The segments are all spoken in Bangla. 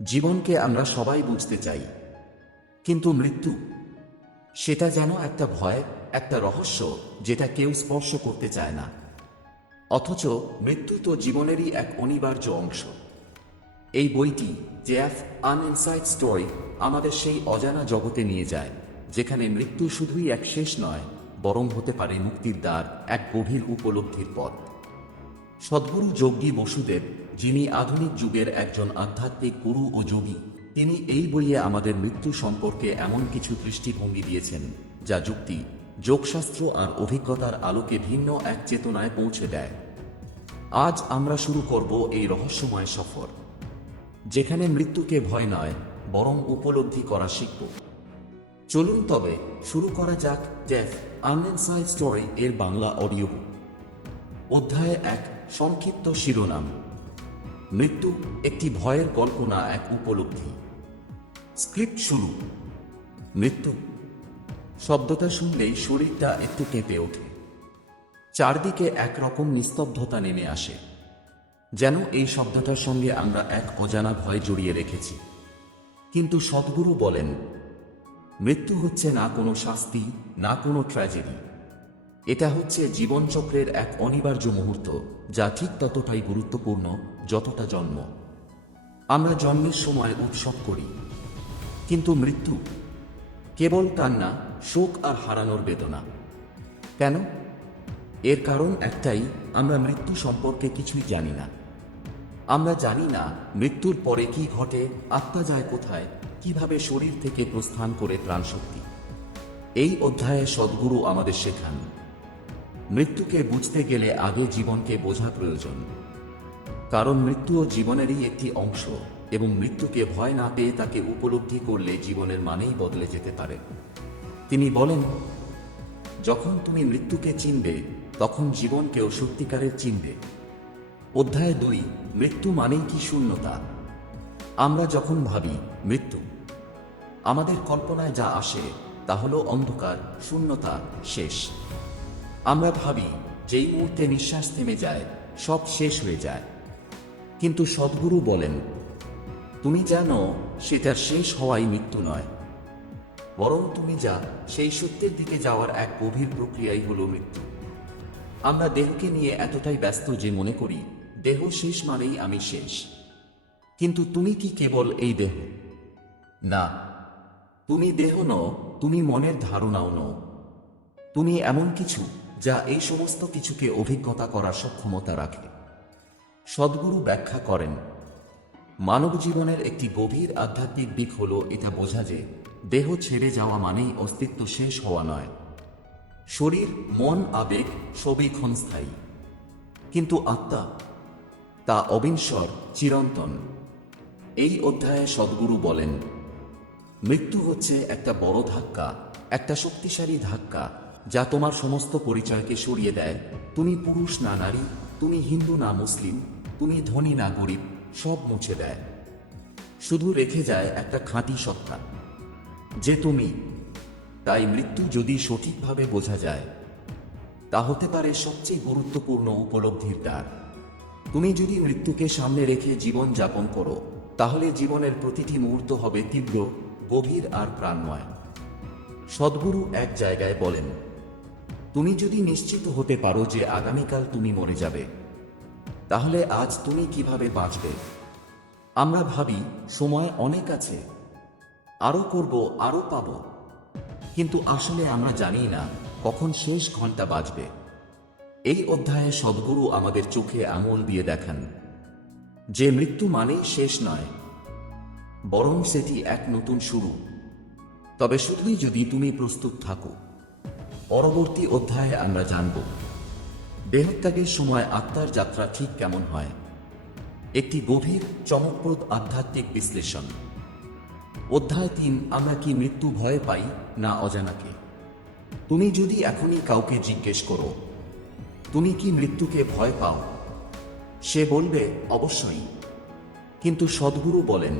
জীবনকে আমরা সবাই বুঝতে চাই, কিন্তু মৃত্যু, সেটা যেন একটা ভয়, একটা রহস্য যেটা কেউ স্পর্শ করতে চায় না। অথচ মৃত্যু তো জীবনেরই এক অনিবার্য অংশ। এই বইটি জেএফ আনইনসাইড স্টোরি আমাদের সেই অজানা জগতে নিয়ে যায়, যেখানে মৃত্যু শুধুই এক শেষ নয়, বরং হতে পারে মুক্তির দ্বার, এক গভীর উপলব্ধির পথ। সদ্গুরু যোগী বসুদেব, যিনি আধুনিক যুগের একজন আধ্যাত্মিক গুরু ও যোগী, তিনি এই বইয়ে আমাদের মৃত্যু সম্পর্কে এমন কিছু দৃষ্টিভঙ্গি দিয়েছেন যা যুক্তি, যোগশাস্ত্র আর অভিজ্ঞতার আলোকে ভিন্ন এক চেতনায় পৌঁছে দেয়। আজ আমরা শুরু করব এই রহস্যময় সফর, যেখানে মৃত্যুকে ভয় নয়, বরং উপলব্ধি করা শিখব। চলুন তবে শুরু করা যাক ডেথ আনইনসাইড স্টোরি এর বাংলা অডিও বুক। অধ্যায় 1, সংক্ষিপ্ত শিরোনাম: মৃত্যু একটি ভয়ের কল্পনা, এক উপলব্ধি। স্ক্রিপ্ট শুরু। মৃত্যু শব্দটা শুনলেই শরীরটা একটু কেঁপে ওঠে। চারদিকে একরকম নিস্তব্ধতা নেমে আসে, যেন এই শব্দটার সঙ্গে আমরা এক অজানা ভয় জড়িয়ে রেখেছি। কিন্তু সদ্গুরু বলেন, মৃত্যু হচ্ছে না কোনো শাস্তি, না কোনো ট্র্যাজেডি। এটা হচ্ছে জীবনচক্রের এক অনিবার্য মুহূর্ত, যা ঠিক ততটাই গুরুত্বপূর্ণ যতটা জন্ম। আমরা জন্মের সময় উৎসব করি, কিন্তু মৃত্যু কেবল কান্না, শোক আর হারানোর বেদনা। কেন? এর কারণ একটাই, আমরা মৃত্যু সম্পর্কে কিছুই জানি না। আমরা জানি না মৃত্যুর পরে কি ঘটে, আত্মা যায় কোথায়, কিভাবে শরীর থেকে প্রস্থান করে প্রাণশক্তি। এই অধ্যায়ে সদ্গুরু আমাদের শেখান, মৃত্যুকে বুঝতে গেলে আগে জীবনকে বোঝা প্রয়োজন। কারণ মৃত্যুও জীবনেরই একটি অংশ, এবং মৃত্যুকে ভয় না পেয়ে তাকে উপলব্ধি করলে জীবনের মানেই বদলে যেতে পারে। তিনি বলেন, যখন তুমি মৃত্যুকে চিনবে, তখন জীবনকেও সত্যিকারের চিনবে। অধ্যায় 2, মৃত্যু মানেই কি শূন্যতা। আমরা যখন ভাবি মৃত্যু, আমাদের কল্পনায় যা আসে তা হলো অন্ধকার, শূন্যতা, শেষ। আমরা ভাবি যেই মুহূর্তে নিঃশ্বাস থেমে যায়, সব শেষ হয়ে যায়। কিন্তু সদ্গুরু বলেন, তুমি জানো সেটার শেষ হওয়াই মৃত্যু নয়, বরং তুমি যা সেই সত্যের দিকে যাওয়ার এক গভীর প্রক্রিয়াই হলো মৃত্যু। আমরা দেহকে নিয়ে এতটাই ব্যস্ত যে মনে করি দেহ শেষ মানেই আমি শেষ। কিন্তু তুমি কি কেবল এই দেহ? না, তুমি দেহ নও, তুমি মনের ধারণাও নও। তুমি এমন কিছু যা এই সমস্ত কিছুকে অভিজ্ঞতা করার সক্ষমতা রাখে। সদ্গুরু ব্যাখ্যা করেন, মানব জীবনের একটি গভীর আধ্যাত্মিক দিক হলো এটা বোঝা যে দেহ ছেড়ে যাওয়া মানেই অস্তিত্ব শেষ হওয়া নয়। শরীর, মন, আবেগ সবই ক্ষণস্থায়ী, কিন্তু আত্মা, তা অবিনশ্বর, চিরন্তন। এই অধ্যায়ে সদ্গুরু বলেন, মৃত্যু হচ্ছে একটা বড় ধাক্কা, একটা শক্তিশালী ধাক্কা, যা তোমার সমস্ত পরিচয়কে সরিয়ে দেয়। তুমি পুরুষ না নারী, তুমি হিন্দু না মুসলিম, তুমি ধনী না গরিব, সব মুছে দেয়। শুধু রেখে যায় একটা খাঁটি সত্তা, যে তুমি। তাই মৃত্যু যদি সঠিকভাবে বোঝা যায়, তা হতে পারে সবচেয়ে গুরুত্বপূর্ণ উপলব্ধির দ্বার। তুমি যদি মৃত্যুকে সামনে রেখে জীবন যাপন করো, তাহলে জীবনের প্রতিটি মুহূর্ত হবে তীব্র, গভীর আর প্রাণময়। সদ্গুরু এক জায়গায় বলেন, তুমি যদি নিশ্চিত হতে পারো যে আগামীকাল তুমি মরে যাবে, তাহলে আজ তুমি কিভাবে বাঁচবে? আমরা ভাবি সময় অনেক আছে, আরো করব, আরো পাব। কিন্তু আসলে আমরা জানি না কখন শেষ ঘন্টা বাজবে। এই অধ্যায়ে সদ্গুরু আমাদের চোখে আঙুল দিয়ে দেখান যে মৃত্যু মানেই শেষ নয়, বরং সেটি এক নতুন শুরু। তবে শুধুই যদি তুমি প্রস্তুত থাকো। পরবর্তী অধ্যায়ে আমরা জানব দেহত্যাগের সময় আত্মার যাত্রা ঠিক কেমন হয়, একটি গভীর, চমকপ্রদ আধ্যাত্মিক বিশ্লেষণ। অধ্যায় 3, আমরা কি মৃত্যু ভয় পাই না অজানাকে। তুমি যদি এখনই কাউকে জিজ্ঞেস করো, তুমি কি মৃত্যুকে ভয় পাও, সে বলবে অবশ্যই। কিন্তু সদ্গুরু বলেন,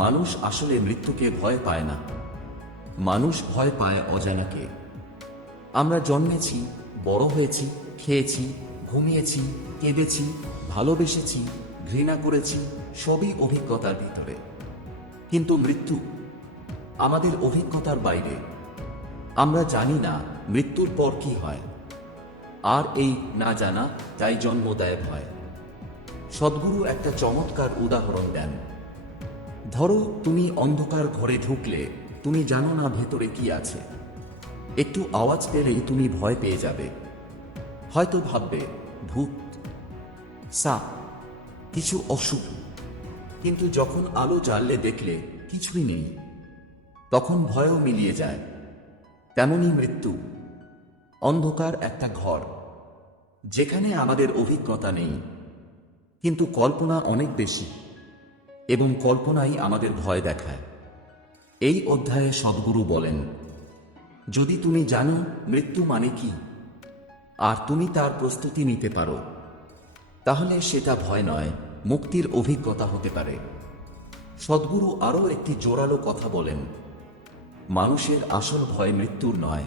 মানুষ আসলে মৃত্যুকে ভয় পায় না, মানুষ ভয় পায় অজানাকে। আমরা জন্মেছি, বড় হয়েছি, খেয়েছি, ঘুমিয়েছি, কেঁদেছি, ভালোবেসেছি, ঘৃণা করেছি, সবই অভিজ্ঞতার ভিতরে। কিন্তু মৃত্যু আমাদের অভিজ্ঞতার বাইরে। আমরা জানি না মৃত্যুর পর কি হয়, আর এই না জানা তাই জন্ম দেয় ভয়। সদ্গুরু একটা চমৎকার উদাহরণ দেন। ধরো তুমি অন্ধকার ঘরে ঢুকলে, তুমি জানো না ভেতরে কি আছে। একটু আওয়াজ পেলেই তুমি ভয় পেয়ে যাবে। হয়তো ভাববে ভূত, সাপ, কিছু অশুভ। কিন্তু যখন আলো জ্বাললে দেখলে কিছুই নেই, তখন ভয়ও মিলিয়ে যায়। তেমনই মৃত্যু, অন্ধকার একটা ঘর যেখানে আমাদের অভিজ্ঞতা নেই, কিন্তু কল্পনা অনেক বেশি, এবং কল্পনাই আমাদের ভয় দেখায়। এই অধ্যায়ে সদ্গুরু বলেন, যদি তুমি জানো মৃত্যু মানে কি, আর তুমি তার প্রস্তুতি নিতে পারো, তাহলে সেটা ভয় নয়, মুক্তির অভিজ্ঞতা হতে পারে। সদ্গুরু আরও একটি জোরালো কথা বলেন, মানুষের আসল ভয় মৃত্যুর নয়,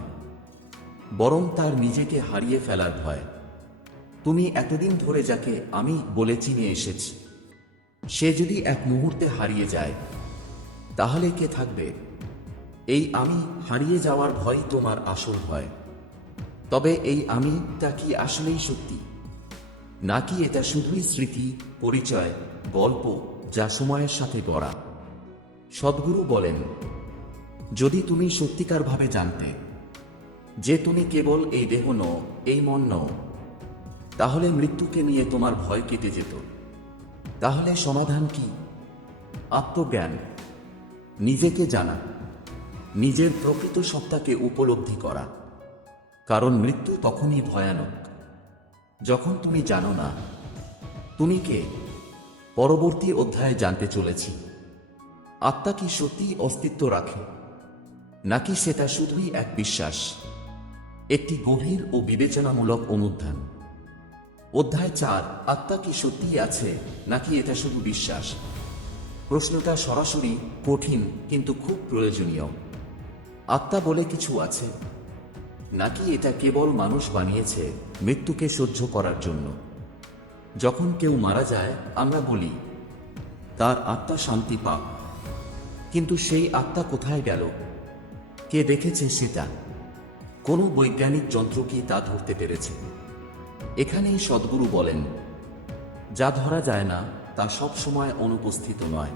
বরং তার নিজেকে হারিয়ে ফেলার ভয়। তুমি এতদিন ধরে যাকে আমি বলে চিনে এসেছি, সে যদি এক মুহূর্তে হারিয়ে যায়, তাহলে কে থাকবে? এই আমি হারিয়ে যাওয়ার ভয় তোমার আসল ভয়। তবে এই আমিটা কি আসলেই সত্যি, নাকি এটা শুধুই স্মৃতি, পরিচয়, গল্প, যা সময়ের সাথে গড়া? সদ্গুরু বলেন, যদি তুমি সত্যিকারভাবে জানতে যে তুমি কেবল এই দেহ নও, এই মন নও, তাহলে মৃত্যুকে নিয়ে তোমার ভয় কেটে যেত। তাহলে সমাধান কি? আত্মজ্ঞান, নিজেকে জানা, নিজের প্রকৃত সত্তাকে উপলব্ধি করা। কারণ মৃত্যু তখনই ভয়ানক যখন তুমি জানো না তুমি কে। পরবর্তী অধ্যায়ে জানতে চলেছি, আত্মা কি সত্যিই অস্তিত্ব রাখে, নাকি সেটা শুধুই এক বিশ্বাস, একটি গভীর ও বিবেচনামূলক অনুধ্যান। অধ্যায় 4, আত্মা কি সত্যিই আছে, নাকি এটা শুধু বিশ্বাস? প্রশ্নটা সরাসরি, কঠিন, কিন্তু খুব প্রয়োজনীয়। আত্মা বলে কিছু আছে, নাকি এটা কেবল মানুষ বানিয়েছে মৃত্যুকে সহ্য করার জন্য? যখন কেউ মারা যায়, আমরা বলি তার আত্মা শান্তি পাক, কিন্তু সেই আত্মা কোথায় গেল? কে দেখেছে সেটা? কোনো বৈজ্ঞানিক যন্ত্র কি তা ধরতে পেরেছে? এখানেই সদ্গুরু বলেন, যা ধরা যায় না তা সব সময় অনুপস্থিত নয়।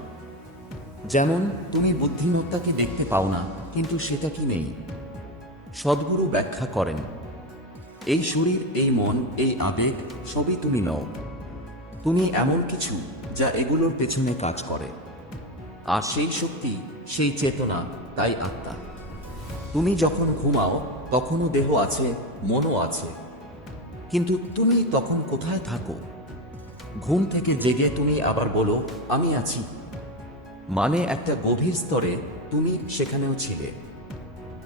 যেমন তুমি বুদ্ধিমত্তাকে দেখতে পাও না, কিন্তু সেটা কি নেই? সদ্গুরু ব্যাখ্যা করেন, এই শরীর, এই মন, এই আবেগ সবই তুমি নও। তুমি এমন কিছু যা এগুলোর পেছনে কাজ করে। আর সেই শক্তি, সেই চেতনা, তাই আত্মা। তুমি যখন ঘুমাও তখনও দেহ আছে, মনও আছে, কিন্তু তুমি তখন কোথায় থাকো? ঘুম থেকে জেগে তুমি আবার বলো আমি আছি, মানে একটা গভীর স্তরে তুমি সেখানেও ছিলে।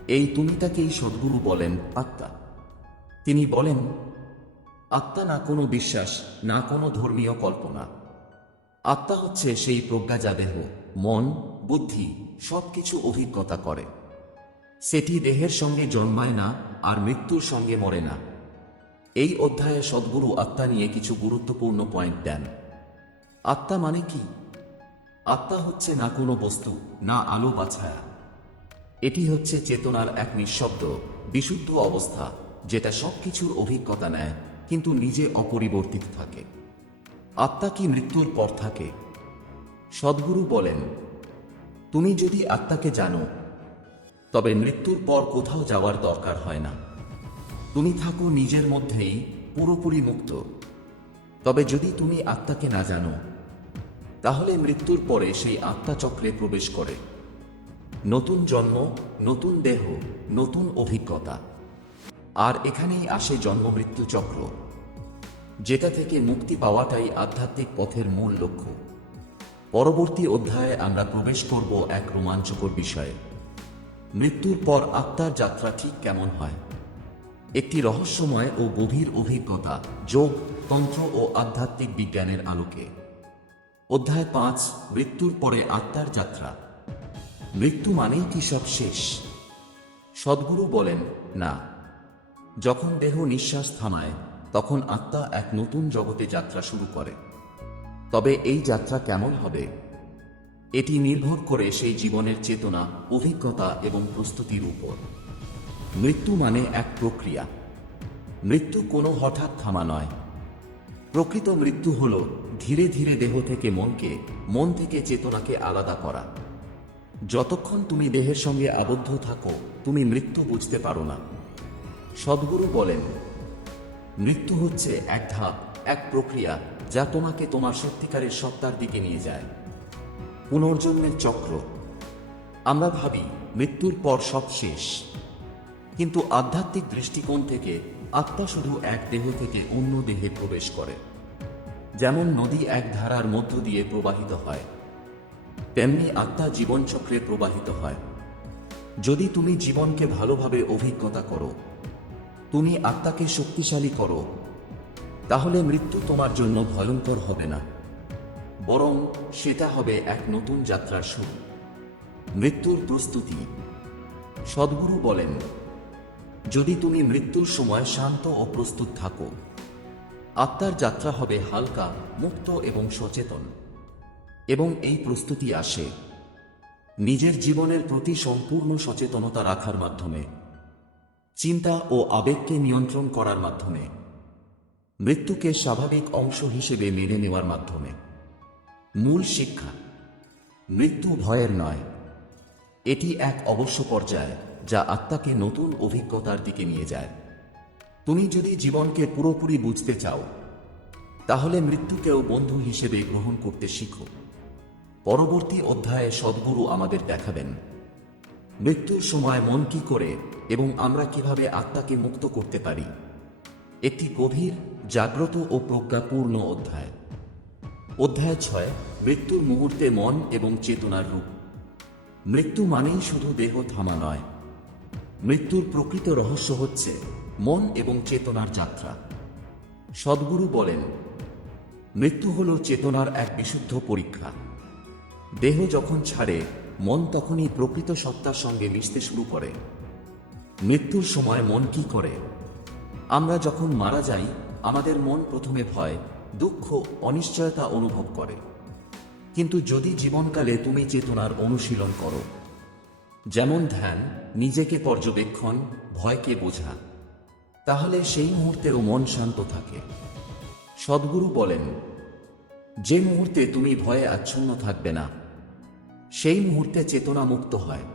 এই তুমিটাকেই সদ্গুরু বলেন আত্মা। তিনি বলেন, আত্মা না কোনো বিশ্বাস, না কোনো ধর্মীয় কল্পনা। আত্মা হচ্ছে সেই প্রজ্ঞা যা দেহ, মন, বুদ্ধি সবকিছু অভিজ্ঞতা করে। সেটি দেহের সঙ্গে জন্মায় না, আর মৃত্যুর সঙ্গে মরে না। এই অধ্যায়ে সদ্গুরু আত্মা নিয়ে কিছু গুরুত্বপূর্ণ পয়েন্ট দেন। আত্মা মানে কি? আত্মা হচ্ছে না কোনো বস্তু, না আলো বা ছায়া। এটি হচ্ছে চেতনার এক নিঃশব্দ, বিশুদ্ধ অবস্থা, যেটা সবকিছুর অভিজ্ঞতা নেয়, কিন্তু নিজে অপরিবর্তিত থাকে। আত্মা কি মৃত্যুর পর থাকে? সদ্গুরু বলেন, তুমি যদি আত্মাকে জানো, তবে মৃত্যুর পর কোথাও যাওয়ার দরকার হয় না। তুমি থাকো নিজের মধ্যেই, পুরোপুরি মুক্ত। তবে যদি তুমি আত্মাকে না জানো, তাহলে মৃত্যুর পরে সেই আত্মা চক্রে প্রবেশ করে। নতুন জন্ম, নতুন দেহ, নতুন অভিজ্ঞতা। আর এখানেই আসে জন্ম-মৃত্যু চক্র, যেটা থেকে মুক্তি পাওয়াটাই আধ্যাত্মিক পথের মূল লক্ষ্য। পরবর্তী অধ্যায়ে আমরা প্রবেশ করব এক রোমাঞ্চকর বিষয়ে, মৃত্যুর পর আত্মার যাত্রা ঠিক কেমন হয়। একটি রহস্যময় ও গভীর অভিজ্ঞতা, যোগ, তন্ত্র ও আধ্যাত্মিক বিজ্ঞানের আলোকে। অধ্যায় 5, মৃত্যুর পরে আত্মার যাত্রা। মৃত্যু মানেই কি সব শেষ? সদ্গুরু বলেন, না। যখন দেহ নিঃশ্বাস থামায়, তখন আত্মা এক নতুন জগতে যাত্রা শুরু করে। তবে এই যাত্রা কেমন হবে এটি নির্ভর করে সেই জীবনের চেতনা, অভিজ্ঞতা এবং প্রস্তুতির উপর। মৃত্যু মানে এক প্রক্রিয়া। মৃত্যু কোনো হঠাৎ থামা নয়। প্রকৃত মৃত্যু হল ধীরে ধীরে দেহ থেকে মনকে, মন থেকে চেতনাকে আলাদা করা। যতক্ষণ তুমি দেহের সঙ্গে আবদ্ধ থাকো তুমি মৃত্যু বুঝতে পারো না। সদ্গুরু বলেন, মৃত্যু হচ্ছে এক ধাপ, এক প্রক্রিয়া যা তোমাকে তোমার সত্যিকারের সত্তার দিকে নিয়ে যায়। পুনর্জন্মের চক্র। আমরা ভাবি মৃত্যুর পর সব শেষ, কিন্তু আধ্যাত্মিক দৃষ্টিকোণ থেকে আত্মা শুধু এক দেহ থেকে অন্য দেহে প্রবেশ করে। যেমন নদী এক ধারার মধ্য দিয়ে প্রবাহিত হয়, তেমনি আত্মা জীবনচক্রে প্রবাহিত হয়। যদি তুমি জীবনকে ভালোভাবে অভিজ্ঞতা করো, তুমি আত্মাকে শক্তিশালী করো, তাহলে মৃত্যু তোমার জন্য ভয়ঙ্কর হবে না, বরং সেটা হবে এক নতুন যাত্রার শুরু। মৃত্যুর প্রস্তুতি। সদ্গুরু বলেন, যদি তুমি মৃত্যুর সময় শান্ত ও প্রস্তুত থাকো, আত্মার যাত্রা হবে হালকা, মুক্ত এবং সচেতন। এবং এই প্রস্তুতি আসে নিজের জীবনের প্রতি সম্পূর্ণ সচেতনতা রাখার মাধ্যমে, চিন্তা ও আবেগকে নিয়ন্ত্রণ করার মাধ্যমে, মৃত্যুকে স্বাভাবিক অংশ হিসেবে মেনে নেওয়ার মাধ্যমে। মূল শিক্ষা। মৃত্যু ভয়ের নয়, এটি এক অবশ্য পর্যায় যা আত্মাকে নতুন অভিজ্ঞতার দিকে নিয়ে যায়। তুমি যদি জীবনকে পুরোপুরি বুঝতে চাও, তাহলে মৃত্যুকেও বন্ধু হিসেবে গ্রহণ করতে শিখো। পরবর্তী অধ্যায়ে সদ্গুরু আমাদের দেখাবেন মৃত্যুর সময় মন কি করে এবং আমরা কিভাবে আত্মাকে মুক্ত করতে পারি। একটি গভীর, জাগ্রত ও প্রজ্ঞাপূর্ণ অধ্যায়। অধ্যায় 6, মৃত্যুর মুহূর্তে মন এবং চেতনার রূপ। মৃত্যু মানেই শুধু দেহ থামা নয়। মৃত্যুর প্রকৃত রহস্য হচ্ছে মন এবং চেতনার যাত্রা। সদ্গুরু বলেন, মৃত্যু হল চেতনার এক বিশুদ্ধ পরীক্ষা। দেহ যখন ছাড়ে, মন তখনই প্রকৃত সত্তার সঙ্গে মিশতে শুরু করে। মৃত্যুর সময় মন কি করে? আমরা যখন মারা যাই, আমাদের মন প্রথমে ভয়, দুঃখ, অনিশ্চয়তা অনুভব করে। কিন্তু যদি জীবনকালে তুমি চেতনার অনুশীলন করো, যেমন ধ্যান, নিজেকে পর্যবেক্ষণ, ভয়কে বোঝা, তাহলে সেই মুহূর্তেও মন শান্ত থাকে। সদ্গুরু বলেন, যে মুহূর্তে তুমি ভয়ে আচ্ছন্ন থাকবে না, সেই মুহূর্তে চেতনা মুক্ত হয়।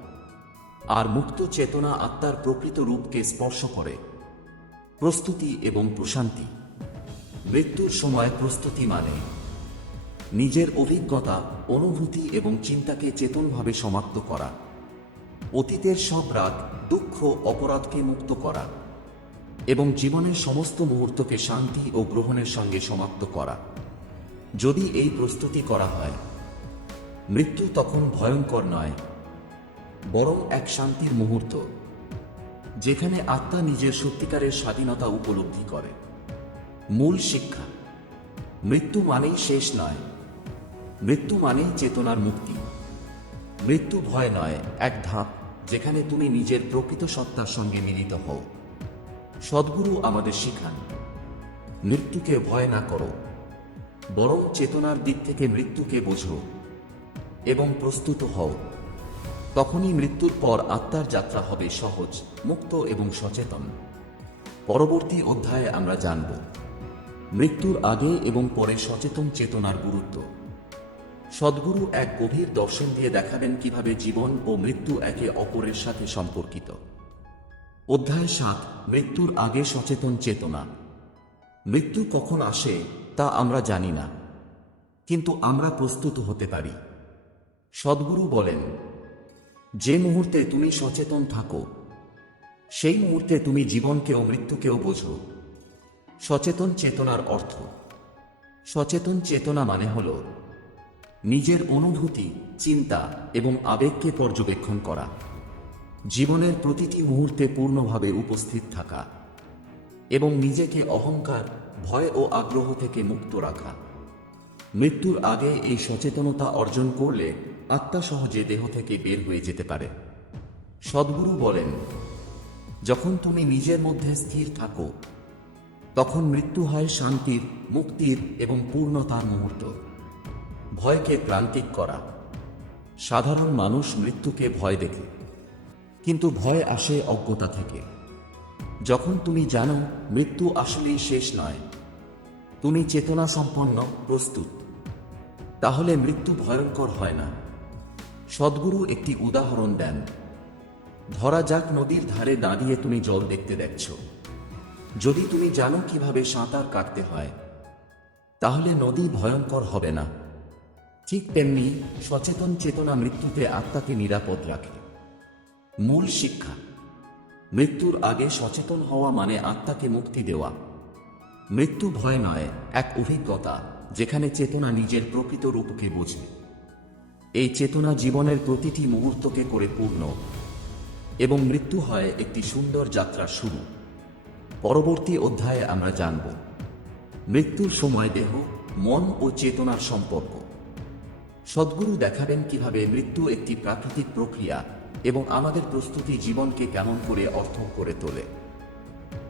আর মুক্ত চেতনা আত্মার প্রকৃত রূপকে স্পর্শ করে। প্রস্তুতি এবং প্রশান্তি। মৃত্যুর সময় প্রস্তুতি মানে নিজের অভিজ্ঞতা, অনুভূতি এবং চিন্তাকে চেতনভাবে সমাপ্ত করা। অতীতের সব রাগ, দুঃখ, অপরাধকে মুক্ত করা এবং জীবনের সমস্ত মুহূর্তকে শান্তি ও গ্রহণের সঙ্গে সমাপ্ত করা। যদি এই প্রস্তুতি করা হয়, মৃত্যু তখন ভয়ঙ্কর নয়, বরং এক শান্তির মুহূর্ত, যেখানে আত্মা নিজের সত্যিকারের স্বাধীনতা উপলব্ধি করে। মূল শিক্ষা। মৃত্যু মানেই শেষ নয়, মৃত্যু মানেই চেতনার মুক্তি। মৃত্যু ভয় নয়, এক ধাপ যেখানে তুমি নিজের প্রকৃত সত্তার সঙ্গে মিলিত হও। সদ্গুরু আমাদের শিখান, মৃত্যুকে ভয় না করো, বরং চেতনার দিক থেকে মৃত্যুকে বোঝো এবং প্রস্তুত হও। তখনই মৃত্যুর পর আত্মার যাত্রা হবে সহজ, মুক্ত এবং সচেতন। পরবর্তী অধ্যায়ে আমরা জানব মৃত্যুর আগে এবং পরে সচেতন চেতনার গুরুত্ব। সদ্গুরু এক গভীর দর্শন দিয়ে দেখাবেন কিভাবে জীবন ও মৃত্যু একে অপরের সাথে সম্পর্কিত। অধ্যায় 7, মৃত্যুর আগে সচেতন চেতনা। মৃত্যু কখন আসে তা আমরা জানি না, কিন্তু আমরা প্রস্তুত হতে পারি। সদ্গুরু বলেন, যে মুহূর্তে তুমি সচেতন থাকো, সেই মুহূর্তে তুমি জীবনকেও মৃত্যুকেও বোঝো। সচেতন চেতনার অর্থ। সচেতন চেতনা মানে হল নিজের অনুভূতি, চিন্তা এবং আবেগকে পর্যবেক্ষণ করা, জীবনের প্রতিটি মুহূর্তে পূর্ণভাবে উপস্থিত থাকা এবং নিজেকে অহংকার, ভয় ও আগ্রহ থেকে মুক্ত রাখা। মৃত্যুর আগে এই সচেতনতা অর্জন করলে আত্মা সহজে দেহ থেকে বের হয়ে যেতে পারে। সদ্গুরু বলেন, যখন তুমি নিজের মধ্যে স্থির থাকো, তখন মৃত্যু হয় শান্তির, মুক্তির এবং পূর্ণতার মুহূর্ত। ভয়কে প্রান্তিক করা। সাধারণ মানুষ মৃত্যুকে ভয় দেখে, কিন্তু ভয় আসে অজ্ঞতা থেকে। যখন তুমি জানো মৃত্যু আসলেই শেষ নয়, তুমি চেতনা সম্পন্ন প্রস্তুত, তাহলে মৃত্যু ভয়ঙ্কর হয় না। সদ্গুরু একটি উদাহরণ দেন। ধরা যাক নদীর ধারে দাঁড়িয়ে তুমি জল দেখতে দেখছ। যদি তুমি জানো কিভাবে সাঁতার কাটতে হয়, তাহলে নদী ভয়ঙ্কর হবে না। ঠিক তেমনি সচেতন চেতনা মৃত্যুতে আত্মাকে নিরাপদ রাখে। মূল শিক্ষা: মৃত্যুর আগে সচেতন হওয়া মানে আত্মাকে মুক্তি দেওয়া। মৃত্যু ভয় নয়, এক অভিজ্ঞতা যেখানে চেতনা নিজের প্রকৃত রূপকে বোঝে। এই চেতনা জীবনের প্রতিটি মুহূর্তকে করে পূর্ণ, এবং মৃত্যু হয় একটি সুন্দর যাত্রার শুরু। পরবর্তী অধ্যায়ে আমরা জানব মৃত্যুর সময় দেহ, মন ও চেতনার সম্পর্ক। সদ্গুরু দেখাবেন কিভাবে মৃত্যু একটি প্রাকৃতিক প্রক্রিয়া এবং আমাদের প্রস্তুতি জীবনকে কেমন করে অর্থ করে তোলে।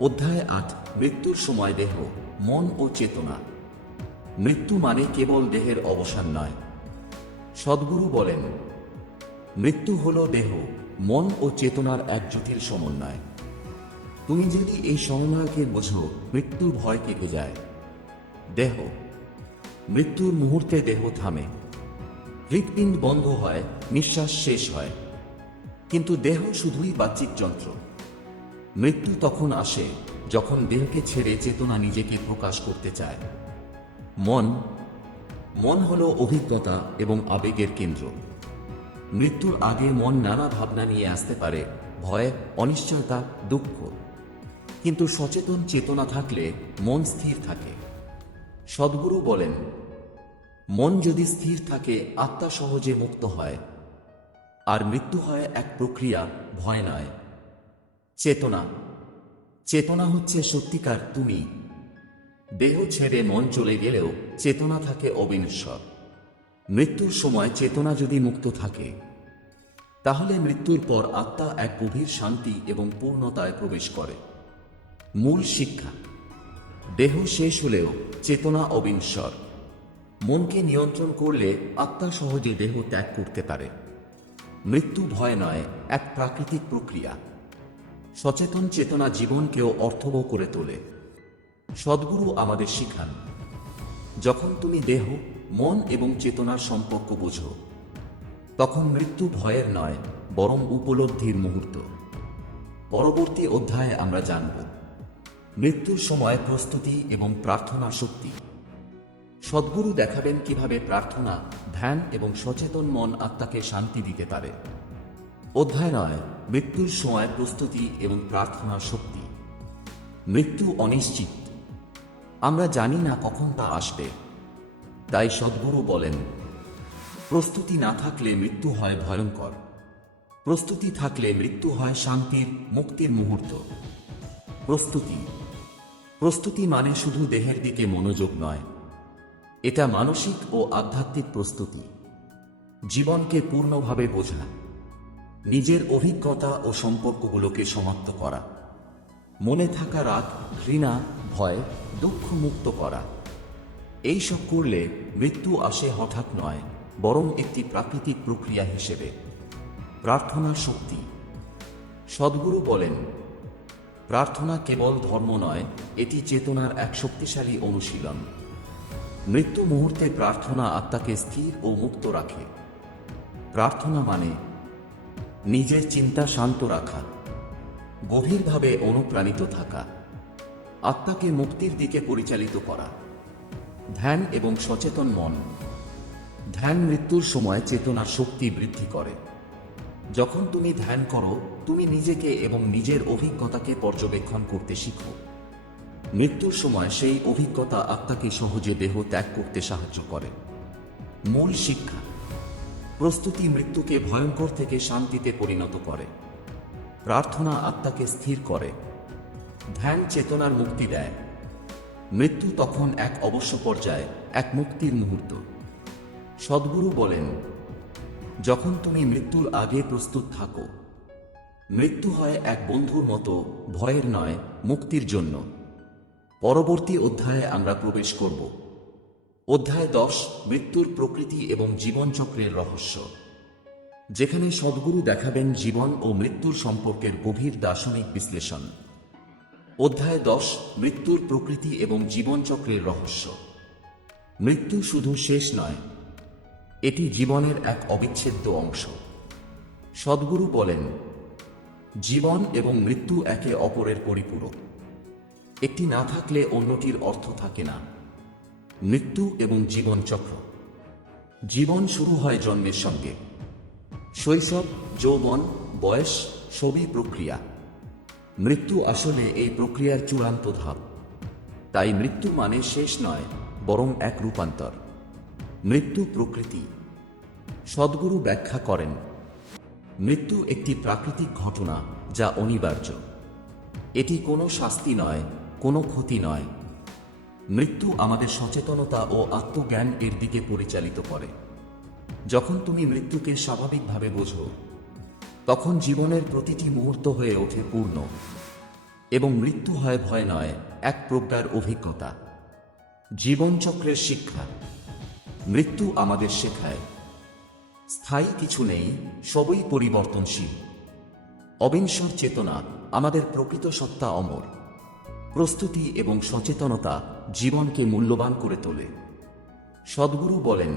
অধ্যায় 8: মৃত্যুর সময় দেহ, মন ও চেতনা। মৃত্যু মানে কেবল দেহের অবসান নয়। সদ্গুরু বলেন, মৃত্যু হল দেহ, মন ও চেতনার এক জটিল সমন্বয়। তুমি যদি এই সমন্বয়কে বোঝো, মৃত্যুর ভয় কেটে যায়। দেহ: মৃত্যুর মুহূর্তে দেহ থামে, হৃৎপিণ্ড বন্ধ হয়, নিঃশ্বাস শেষ হয়, কিন্তু দেহ শুধুই বাহ্যিক যন্ত্র। মৃত্যু তখন আসে যখন দেহকে ছেড়ে চেতনা নিজেকে প্রকাশ করতে চায়। মন: মন হল অভিজ্ঞতা এবং আবেগের কেন্দ্র। মৃত্যুর আগে মন নানা ভাবনা নিয়ে আসতে পারে, ভয়, অনিশ্চয়তা, দুঃখ। কিন্তু সচেতন চেতনা থাকলে মন স্থির থাকে। সদ্গুরু বলেন, মন যদি স্থির থাকে আত্মা সহজে মুক্ত হয়। আর মৃত্যু হয় এক প্রক্রিয়া, ভয় নয়। চেতনা: চেতনা হচ্ছে সত্যিকার তুমি। দেহ ছেড়ে মন চলে গেলেও চেতনা থাকে অবিনশ্বর। মৃত্যুর সময় চেতনা যদি মুক্ত থাকে, তাহলে মৃত্যুর পর আত্মা এক গভীর শান্তি এবং পূর্ণতায় প্রবেশ করে। মূল শিক্ষা: দেহ শেষ হলেও চেতনা অবিনশ্বর। মনকে নিয়ন্ত্রণ করলে আত্মা সহজে দেহ ত্যাগ করতে পারে। মৃত্যু ভয় নয়, এক প্রাকৃতিক প্রক্রিয়া। সচেতন চেতনা জীবনকেও অর্থবহ করে তোলে। সদ্গুরু আমাদের শিখান, যখন তুমি দেহ, মন এবং চেতনার সম্পর্ক বোঝো, তখন মৃত্যু ভয়ের নয়, বরং উপলব্ধির মুহূর্ত। পরবর্তী অধ্যায়ে আমরা জানব মৃত্যুর সময় প্রস্তুতি এবং প্রার্থনা শক্তি। সদ্গুরু দেখাবেন কিভাবে প্রার্থনা, ধ্যান এবং সচেতন মন আত্মাকে শান্তি দিতে পারে। অধ্যায় 9: মৃত্যুর সময় প্রস্তুতি এবং প্রার্থনার শক্তি। মৃত্যু অনিশ্চিত, আমরা জানি না কখন তা আসবে। তাই সদ্গুরু বলেন, প্রস্তুতি না থাকলে মৃত্যু হয় ভয়ঙ্কর, প্রস্তুতি থাকলে মৃত্যু হয় শান্তির, মুক্তির মুহূর্ত। প্রস্তুতি: প্রস্তুতি মানে শুধু দেহের দিকে মনোযোগ নয়, এটা মানসিক ও আধ্যাত্মিক প্রস্তুতি। জীবনকে পূর্ণভাবে বোঝা, নিজের অভিজ্ঞতা ও সম্পর্কগুলোকে সমাপ্ত করা, মনে থাকা রাগ, ঘৃণা, ভয়, দুঃখ মুক্ত করা। এইসব করলে মৃত্যু আসে হঠাৎ নয়, বরং একটি প্রাকৃতিক প্রক্রিয়া হিসেবে। প্রার্থনার শক্তি। সদ্গুরু বলেন, প্রার্থনা কেবল ধর্ম নয়, এটি চেতনার এক শক্তিশালী অনুশীলন। মৃত্যু মুহূর্তে প্রার্থনা আত্মাকে স্থির ও মুক্ত রাখে। প্রার্থনা মানে নিজের চিন্তা শান্ত রাখা, গভীরভাবে অনুপ্রাণিত থাকা, আত্মাকে মুক্তির দিকে পরিচালিত করা। ধ্যান এবং সচেতন মন। ধ্যান মৃত্যুর সময় চেতনার শক্তি বৃদ্ধি করে। যখন তুমি ধ্যান করো, তুমি নিজেকে এবং নিজের অভিজ্ঞতাকে পর্যবেক্ষণ করতে শিখো। মৃত্যুর সময় সেই অভিজ্ঞতা আত্মাকে সহজে দেহ ত্যাগ করতে সাহায্য করে। মূল শিক্ষা: প্রস্তুতি মৃত্যুকে ভয়ঙ্কর থেকে শান্তিতে পরিণত করে। প্রার্থনা আত্মাকে স্থির করে। ধ্যান চেতনার মুক্তি দেয়। মৃত্যু তখন এক অবশ্য পর্যায়ে, এক মুক্তির মুহূর্ত। সদ্গুরু বলেন, যখন তুমি মৃত্যুর আগে প্রস্তুত থাকো, মৃত্যু হয় এক বন্ধুর মতো, ভয়ের নয়, মুক্তির জন্য। পরবর্তী অধ্যায়ে আমরা প্রবেশ করব অধ্যায় 10 মৃত্যুর প্রকৃতি এবং জীবনচক্রের রহস্য, যেখানে সদ্গুরু দেখাবেন জীবন ও মৃত্যুর সম্পর্কের গভীর দার্শনিক বিশ্লেষণ। অধ্যায় 10 মৃত্যুর প্রকৃতি এবং জীবনচক্রের রহস্য। মৃত্যু শুধু শেষ নয়, এটি জীবনের এক অবিচ্ছেদ্য অংশ। সদ্গুরু বলেন, জীবন এবং মৃত্যু একে অপরের পরিপূরক। একটি না থাকলে অন্যটির অর্থ থাকে না। মৃত্যু এবং জীবনচক্র। জীবন শুরু হয় জন্মের সঙ্গে। শৈশব, যৌবন, বয়স সবই প্রক্রিয়া। মৃত্যু আসলে এই প্রক্রিয়ার চূড়ান্ত ধাপ। তাই মৃত্যু মানে শেষ নয়, বরং এক রূপান্তর। মৃত্যু প্রকৃতি। সদ্গুরু ব্যাখ্যা করেন, মৃত্যু একটি প্রাকৃতিক ঘটনা যা অনিবার্য। এটি কোনো শাস্তি নয়, কোনো ক্ষতি নয়। মৃত্যু আমাদের সচেতনতা ও আত্মজ্ঞান এর দিকে পরিচালিত করে। যখন তুমি মৃত্যুকে স্বাভাবিকভাবে বোঝো, তখন জীবনের প্রতিটি মুহূর্ত হয়ে ওঠে পূর্ণ। এবং মৃত্যু হয় ভয় নয়, এক প্রজ্ঞার অভিজ্ঞতা। জীবনচক্রের শিক্ষা। মৃত্যু আমাদের শেখায়, স্থায়ী কিছু নেই, সবই পরিবর্তনশীল। অবিনশ্বর চেতনা, আমাদের প্রকৃত সত্তা অমর। প্রস্তুতি এবং সচেতনতা জীবনকে মূল্যবান করে তোলে। সদ্গুরু বলেন,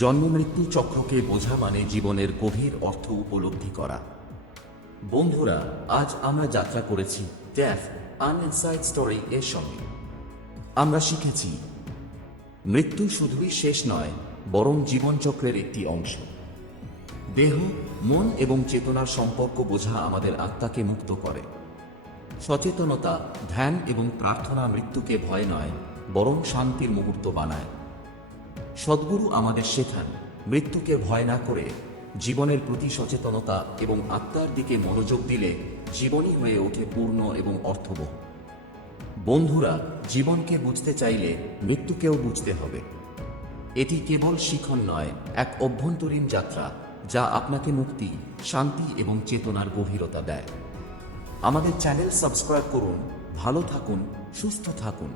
জন্ম মৃত্যু চক্রকে বোঝা মানে জীবনের গভীর অর্থ উপলব্ধি করা। বন্ধুরা, আজ আমরা যাত্রা করেছি ডেথ আনইনসাইড স্টোরি এর সঙ্গে। আমরা শিখেছি, মৃত্যু শুধুই শেষ নয়, বরং জীবনচক্রের একটি অংশ। দেহ, মন এবং চেতনার সম্পর্ক বোঝা আমাদের আত্মাকে মুক্ত করে। সচেতনতা, ধ্যান এবং প্রার্থনা মৃত্যুকে ভয় নয়, বরং শান্তির মুহূর্ত বানায়। সদ্গুরু আমাদের শেখান, মৃত্যুকে ভয় না করে জীবনের প্রতি সচেতনতা এবং আত্মার দিকে মনোযোগ দিলে জীবনই হয়ে ওঠে পূর্ণ এবং অর্থবহ। বন্ধুরা, জীবনকে বুঝতে চাইলে মৃত্যুকেও বুঝতে হবে। এটি কেবল শিখন নয়, এক অভ্যন্তরীণ যাত্রা যা আপনাকে মুক্তি, শান্তি এবং চেতনার গভীরতা দেয়। আমাদের চ্যানেল সাবস্ক্রাইব করুন। ভালো থাকুন, সুস্থ থাকুন।